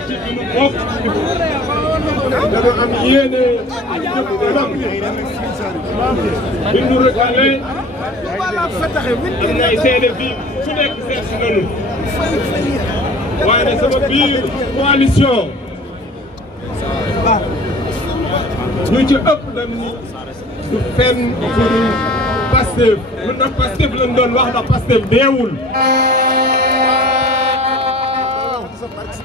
parti bi nu bokk dañu am yéene jëm kanam bi nu recalé am na ay seede fii su nekk seet si nañu waaye nag sama biir coalition ñu ci ëpp dem ni du fenn pour Pastef lu ndax Pastef lañ doon wax ndax Pastef deewul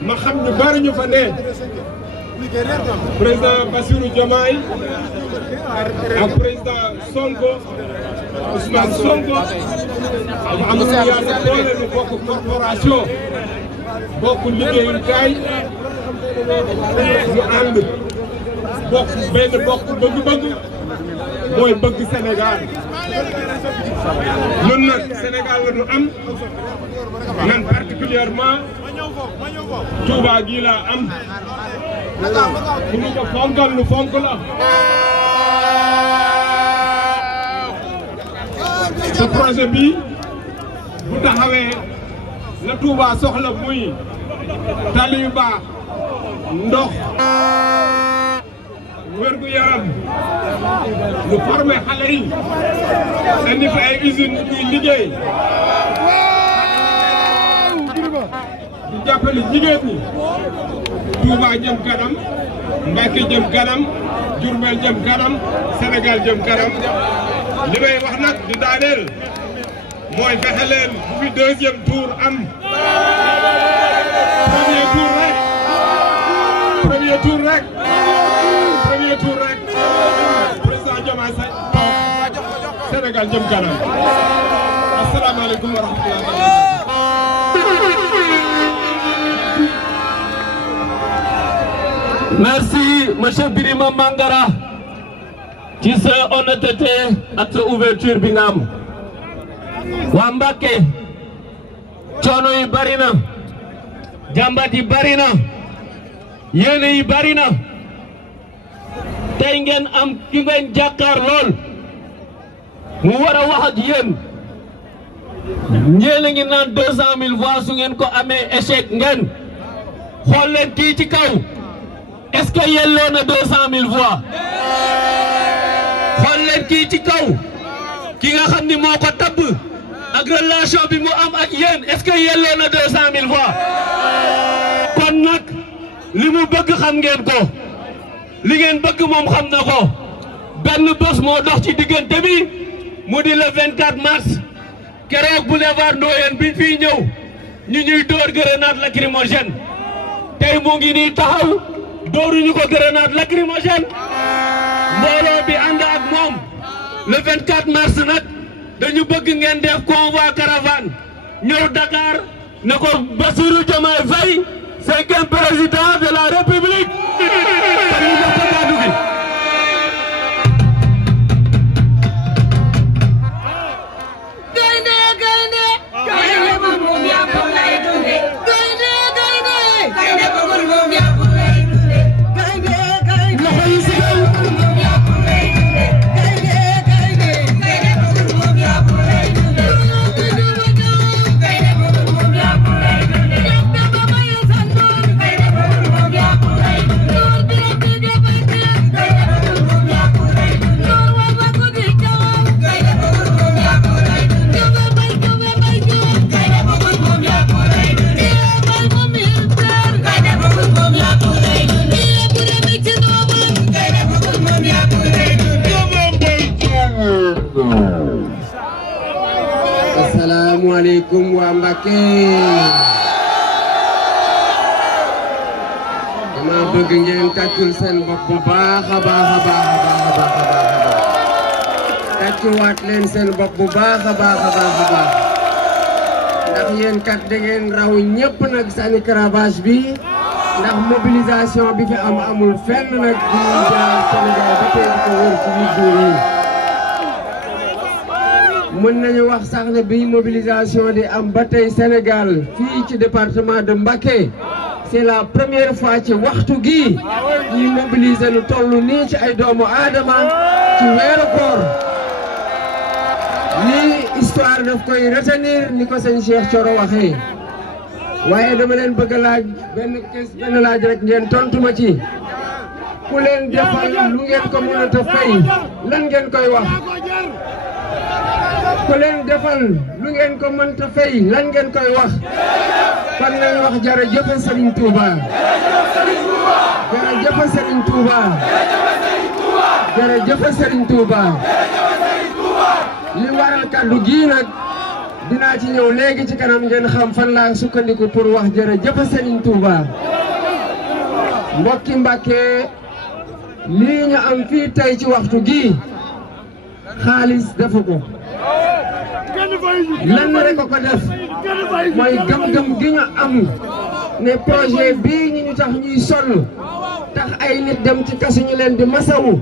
ma xam ñu bari ñu fa ne président Bassirou Diomaye ak président Sonko Ousmane Sonko dafa am lu yàlla doole ñu bokk corporation bokk liggéeyukaay ñu ànd bokk benn bokk bëgg-bëgg mooy bëgg Sénégal ñun nag Sénégal la ñu am man particulièrement Touba gii laa am ñu ko fonkal lu fonk la ce projet bi bu taxawee la Touba soxla muy tali yu baax ndox wérgu yaram ñu formé xale yi indi fi ay usine ñuy liggéey di jàppale jigéen ñi Touba jëm kanam Mbacké jëm kanam Diourbel jëm kanam Sénégal jëm kanam li may wax nag di daaneel mooy fexe leen bu fi deuxième tour am premier tour rek premier tour rek premier tour rek président Diomaye Faye Sénégal jëm kanam asalaamaaleykum wa rahmatulah. Merci monsieur Birima Mangara ci sa honnêteté ak sa ouverture bi nga am waa Mbacké coono yi bari na jàmbat yi bari na yéene yi bari na tey ngeen am ki ngeen jàkkaar lool mu war a wax ak yéen ñeena ngi naan 200 000 voix su ngeen ko amee échec ngeen xool leen kii ci kaw est-ce que yelloo na 200 000 voix xool leen kii ci kaw ki nga xam ni moo ko tabb ak relation bi mu am ak yéen est-ce que yelloo na 200 000 voix kon nag li mu bëgg xam ngeen ko li ngeen bëgg moom xam na ko benn bés moo dox ci diggante bi mu di le 24 mars keroog boulevard Ndoyeen bi fii ñëw ñu ñuy dóor grenade lacrymogène tey mu ngi nii taxaw dóoruñu ko grenade lacrymogène mbooloo bi ànd ak moom le 24 mars nag dañu bëgg ngeen def convoi caravane ñëw Dakar ne ko Bassirou Diomaye Faye 5e président de la République. Assalamualaikum wa Mbacké dama bëgg ngeen tàccul seen bopp bu baax a baax tàccuwaat leen seen bopp bu baax a baax ndax yéen kat da ngeen raw ñëpp nag sànni caravage bi ndax mobilisation bi fi amul fenn nag bu ñu jaar Sénégal ba tey di ko wër ci biir jours yi mën nañu wax sax ne bi mobilisation di am ba tey Sénégal fii ci département de Mbacké c'est la première fois ci waxtu gi ñuy mobiliser lu toll nii ci ay doomu aadama ci weeru koor lii histoire daf koy retenir ni ko sëñ Cheikh Thioro waxee waaye dama leen bëgg a laaj benn laaj rek ngeen tontu ma ci ku leen defal lu ngeen ko mën a fay lan ngeen koy wax ku leen defal lu ngeen ko mënta fay lan ngeen koy wax kon nañ wax jërëjëf Serigne Touba jërëjëf Serigne Touba jërëjëf Serigne Touba li waral kaddu gii nag dinaa ci ñëw léegi ci kanam ngeen xam fan laa sukkandiku pour wax jërëjëf Serigne Touba mbokki Mbàkke lii ñu am fii tey ci waxtu gii xaalis defu ko lenn rek ko def mooy gëm-gëm gi ñu am ne projet bii ñu tax ñuy sonn tax ay nit dem ci kasu ñu leen di masawu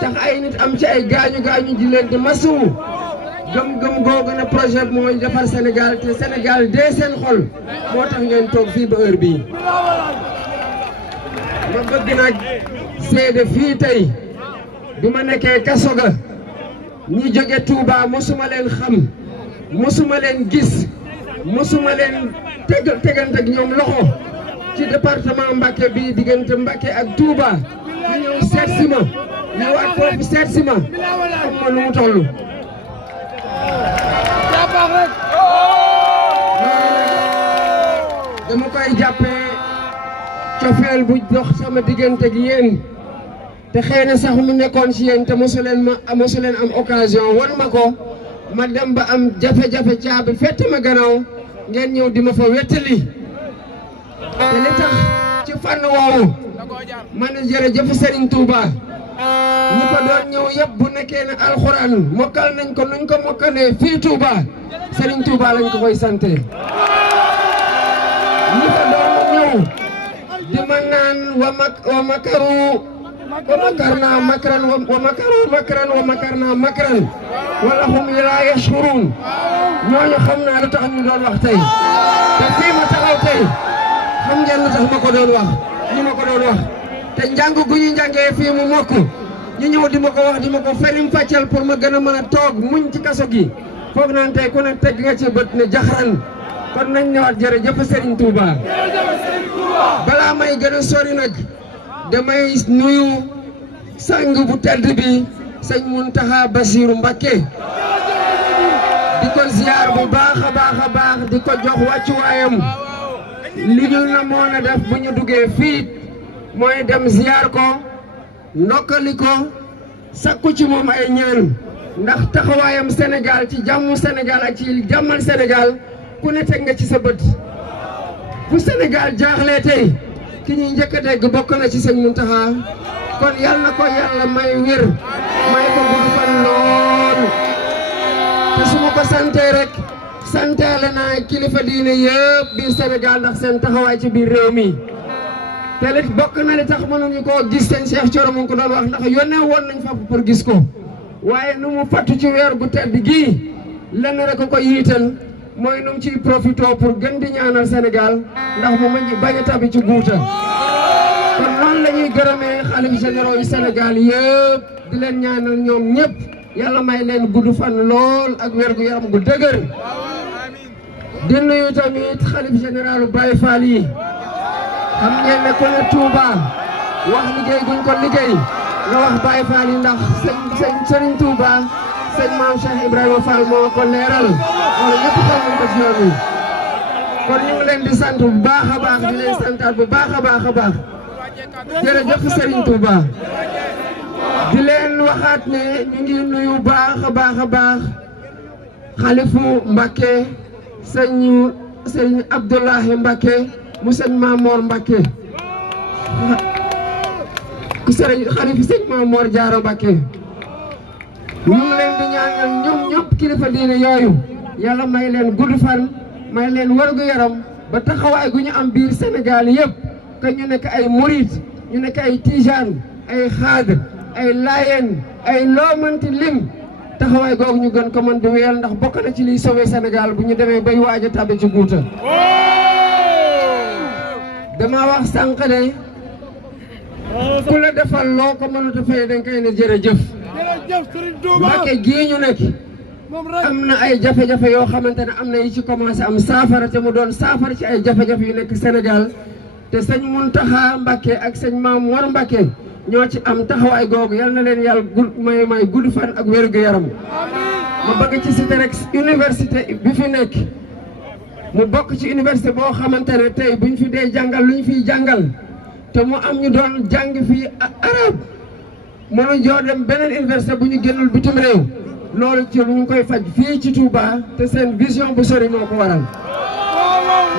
tax ay nit am ci ay gaañu di leen di masawu gëm-gëm googu ne projet bi mooy defar Sénégal te Sénégal dee seen xol moo tax ngeen toog fii ba heure bii ma bëgg nag seede fii tey bi ma nekkee kaso ga ñi jóge Touba mosuma leen xam mosuma leen gis mosuma leen tegante ak ñoom loxo ci département Mbacké bi diggante Mbacké ak Touba ñu ñëw seet si ma ñëwaat foofu seet si ma xam ma nu mu toll dama koy jàppee cofeel bu dox sama diggante ak yéen te xëy na sax mu nekkoon ci yéen te mosu leen am occasion wan ma ko ma dem ba am jafe-jafe caabi fett ma gannaaw ngeen ñëw di ma fa wettali te li tax ci fànn woowu ma ne jërëjëf Serigne Touba ñi fa doon ñëw yëpp bu nekkee ne alxuraan mokkal nañ ko nuñ ko mokkalee fii Touba Serigne Touba lañ ko koy sante ñi fa doon ñëw di ma naan wa makaru wa makarna makran wa makaru makran wa makarna makran wala hum la yashurun ñooñu xam naa lu tax ñu doon wax tey te fii ma taxaw tey xam ngeen lu tax ma ko doon wax ñi ma ko doon wax te njàng gu ñu njàngee fii mu mokk ñu ñëw di ma ko wax di ma ko ferim fàccal pour ma gën a mën a toog muñ ci kaso gi foog naan tey ku ne teg nga ci bët ne jaxaran kon nañ ñëwaat jërëjëf Serigne Touba balaa may gën a sori nag damay nuyu sang bu tedd bi sëñ Mountakha Bassirou Mbacké di ko ziar bu baax a baax di ko jox wàccuwaayam li ñu namoon a def bu ñu duggee fii mooy dem ziar ko ndokkali ko sakku ci moom ay ñaan ndax taxawaayam Sénégal ci jàmmu Sénégal ak ci jàmmal Sénégal ku ne teg nga ci sa bët fu Sénégal jaaxlee tey ki ñuy njëkk a dégg bokk na ci sëñ Mountakha kon yal na ko yàlla may wér may ko gudd fan lool te su ma ko santee rek santaale naa kilifa diine yëpp biir Sénégal ndax seen taxawaay ci biir réew mi te lit bokk na li tax mënuñu koo gis seen Cheikh Thioro mu ngi ko doon wax ndax yónnee woon nañ fa pour gis ko waaye nu mu fattu ci weer gu tedd gii lenn rek ko yiital mooy nu mu ciy profité pour gën di ñaanal Sénégal ndax mu bañ a tabi ci guuta kon noonu la ñuy gërëmee xalif généraux yu Sénégal yëpp di leen ñaanal ñoom ñëpp yàlla may leen gudd fan lool ak wér gu yaram gu dëgër di nuyu tamit xalif général Baye Fall yi xam ngeen ne ku ne Touba wax liggéey guñ ko liggéey nga wax Baye Fall yi ndax sëñ Serigne Touba sëñ Maam Cheikh Ibrahima Fall moo ko leeral wala ñëpp xam nañ ko ci yoon wi kon ñu ngi leen di sant bu baax a baax di leen santaat bu baax a baax jërëjëf Serigne Touba di leen waxaat ne ñu ngi nuyu baax a baax xalifu Mbacké sëñ Abdoulahi Mbacké mu sëñ Mamor Mbacké ku xalifu sëñ Mamor Diarra Mbacké ñu ngi leen di ñaanal ñoom ñëpp kilifa diine yooyu yàlla may leen gudd fan may leen wërgu yaram ba taxawaay gu ñu am biir Sénégal yëpp que ñu nekk ay murit ñu nekk ay tijaan ay xaadir ay laayeen ay loo mënti lim taxawaay googu ñu gën ko mën di wéyal ndax bokk na ci liy sauver Sénégal bu ñu demee bay waaj a tàbbi ci guuta dama wax sànq de ku la defal loo ko mënut a fay dañ koy ne jërëjëf Mbacké gii ñu nekk am na ay jafe-jafe yoo xamante ne am na yi ci commencé am saafara te mu doon saafara ci ay jafe-jafe yu nekk Sénégal te sëñ Mountakha Mbacké ak sëñ Mame Mor Mbacké ñoo ci am taxawaay googu yal na leen yàlla may gudd fan ak wér-gu-yaram. ma bëgg ci cité rek université bi fi nekk mu bokk ci université boo xamante ne tey buñ fi dee jàngal lu ñu fiy jàngal te mu am ñu doon jàng fii arabe mënu joo dem beneen université bu ñu génnul bitim réew loolu ci lu ñu koy faj fii ci Touba te seen vision bu sori moo ko waral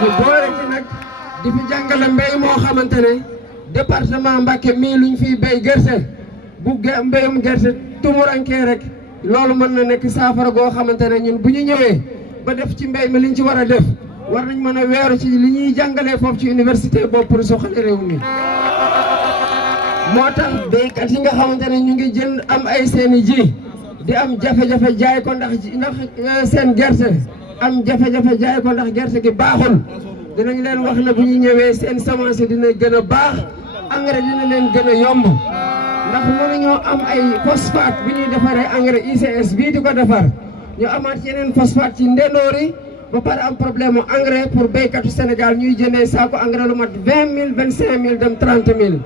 ñu boole ci nag di fi jàngale mbéy moo xamante ne département Mbacké mii luñ fiy béy gerte bu mbéyum gerte tumurankee rek loolu mën na nekk saafara goo xamante ne ñun bu ñu ñëwee ba def ci mbéy mi liñ ci war a def war nañ mën a weeru ci li ñuy jàngalee foofu ci université boobu pour soxale réew mi moo tax béykat yi nga xamante ne ñu ngi jënd am ay seeni ji di am jafe-jafe jaay ko ndax seen gerte am jafe-jafe jaay ko ndax gerte gi baaxul dinañ leen wax ne bu ñu ñëwee seen semence dina gën a baax engrais dina leen gën a yomb ndax mënuñoo am ay phosphate bu ñuy defaree engrais ICS bii di ko defar ñu amaat yeneen phosphate ci ndendoori ba pare am problème mu engrais pour béykatu Sénégal ñuy jëndee saako engrais lu mat 20 000 25 000 dem 30 000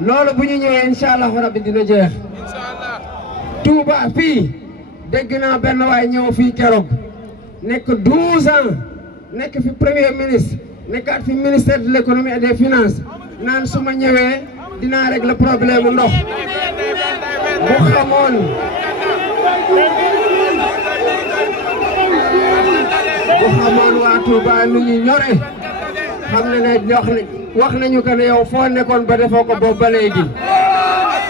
loolu bu ñu ñëwee incha allah rabbi dina jeex. Touba fii dégg naa benn waay ñëw fii keroog nekk 12 ans nekk fi premier ministre nekkaat fi ministère de l'économie et des finances naan su ma ñëwee dinaa régler problème mu ndox bu xamoon waa Touba nu ñu ñore xam na ne wax nañu ko ne yow foo nekkoon ba defoo ko boobu ba léegi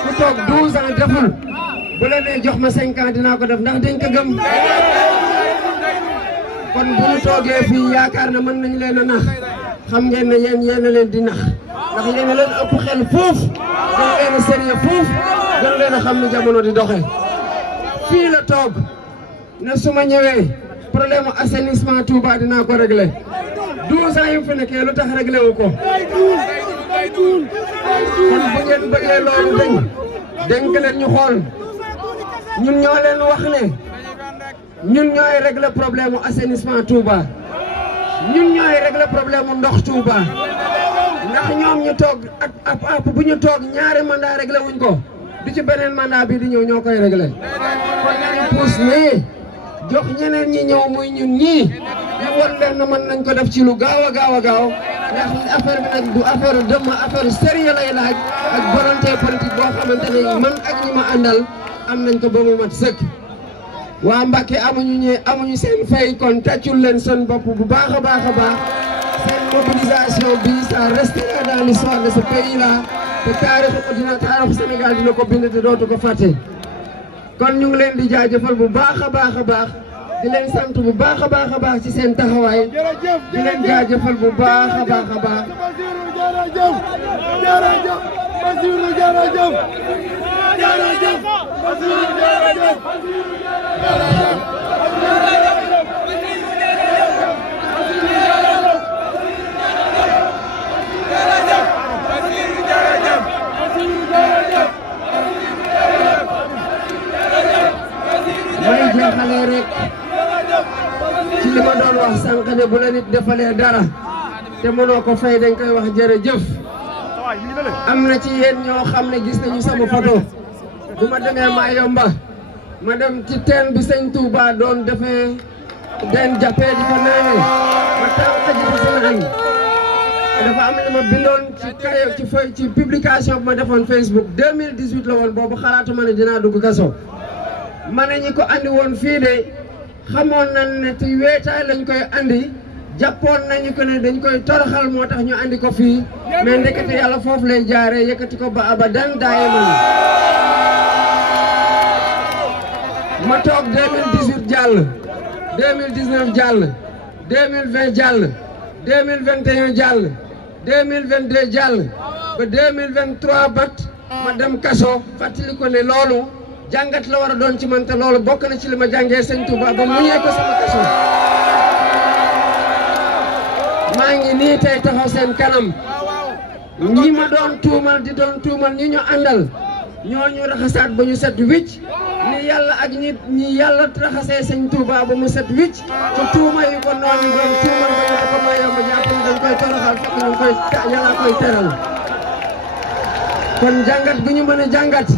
ku toog 12 ans deful bu la nee jox ma 5 ans dinaa ko def ndax dañ ko gëm kon bu ñu toogee fii yaakaar na mën nañu leen a nax xam ngeen ne yéen a leen di nax ndax yéen a leen ëpp xel fuuf gën leen a sérieux fuuf gën leen a xam ni jamono di doxe fii la toog ne su ma ñëwee problème mu assainissement Touba dinaa ko réglé 12 ans yu fi nekkee lu tax réglé wu ko kon bu ngeen bëggee loolu dañ dénk leen ñu xool ñun ñoo leen wax ne ñun ñooy régler problème mu assainissement Touba ñun ñooy régler problème mu ndox Touba ndax ñoom ñu toog ak bu ñu toog ñaari mandat réglé wuñ ko du ci beneen mandat bi di ñëw ñoo koy réglé kon nañu puus nii jox ñeneen ñi ñëw muy ñun ñii ñu war leen na mën nañ ko def ci lu gaaw a gaaw a gaaw ndax affaire bi nag du affaire dëmm affaire sérieux lay laaj ak volonté politique boo xamante ne man ak ñi ma àndal am nañ ko ba mu mat sëkk. waa Mbacké amuñu seen fay kon tàccul leen seen bopp bu baax a baax a baax seen mobilisation bi ça restera dans l'histoire de ce pays là te taarixu Sénégal dina ko bind te dootu ko fàtte. kon ñu ngi leen di jaajëfal bu baax a baax a baax di leen sant bu baax a baax a baax ci seen taxawaay di leen jaajëfal bu baax a baax a baax. may jeexalee rek ci li ma doon wax sànq ne bu la nit defalee dara te mënoo ko fay dañ koy wax jërëjëf. am na ci yéen ñoo xam ne gis nañu sama photo bu ma demee Mayomba ma dem ci teen bi sëñ Touba doon defee den jàppee di ko naanee ma tànk ji fa si naan dafa am li ma bindoon ci kayo ci publication bu ma defoon Facebook 2018 la woon boobu xalaatuma ne dinaa dugg kaso. ma ne ñi ko andi woon fii de xamoon nañ ne ci weetaay lañ koy andi jàppoon nañu ko ne dañ koy toroxal moo tax ñu andi ko fii mais ndekete yàlla foofu lay jaaree yëkkati ko ba abadan daayiman. ma toog 2018 jàll 2019 jàll 2020 jàll 2021 jàll 2022 jàll ba 2023 bat ma dem kaso fàttali ko ne loolu jàngat la war a doon ci man te loolu bokk na ci li ma jàngee sëñ Touba ba mu ñëwee ko sama kaso. maa ngi nii tey taxaw seen kanam ñi ma doon tuumal di doon tuumal ñi ñu àndal ñooñu raxasaat ba ñu set wicc ni yàlla ak ñi yàlla raxasee sëñ Touba ba mu set wicc ci tuuma yu ko noonu doon tuumal ba ñu ko may yomb jàpp ni dañ koy toroxal fekk ñu koy yàlla koy teral kon jàngat bu ñu mën a jàngat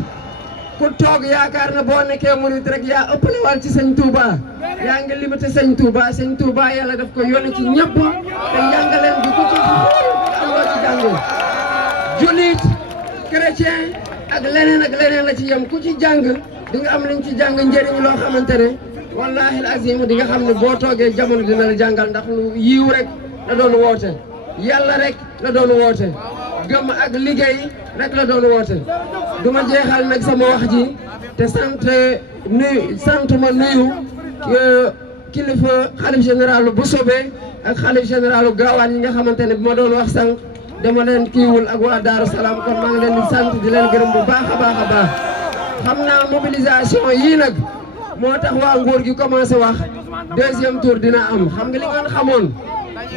ku toog yaakaar na boo nekkee murit rek yaa ëppale wal ci sëñ Touba yaa ngi limité sëñ Touba yàlla daf ko yónni ci ñëpp te njàngaleen bi ku ci am loo ci jàng jullit chrétien ak leneen la ci yem ku ci jàng di nga am liñ ci jàng njëriñ loo xamante ne wallahi azim di nga xam ne boo toogee jamono dina la jàngal ndax lu yiw rek la doon woote yàlla rek la doon woote gëm ak liggéey rek la doon woote du ma jeexal nag sama wax ji te sant ma nuyu kilifa xalif général bu Sobe ak xalif général Gaawaan yi nga xamante ne bi ma doon wax sànq dama leen kiiwul ak waa Daaru Salaam kon maa ngi leen di sant di leen gërëm bu baax a baax xam naa mobilisation yii nag moo tax waa nguur gi commencé wax deuxième tour dina am xam nga li ngeen xamoon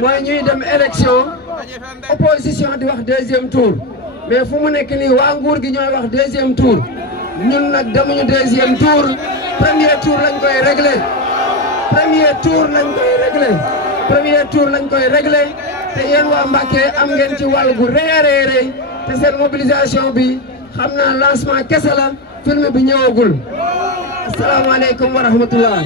mooy ñuy dem élection opposition di wax deuxième tour mais fu mu nekk nii waa nguur gi ñooy wax deuxième tour ñun nag demuñu deuxième tour premier tour lañ koy réglé premier tour lañ koy réglé te yéen waa Mbacké am ngeen ci wàll gu rëy a rëy te seen mobilisation bi xam naa lancement kese la film bi ñëwagul asalaamaaleykum wa rahmatullah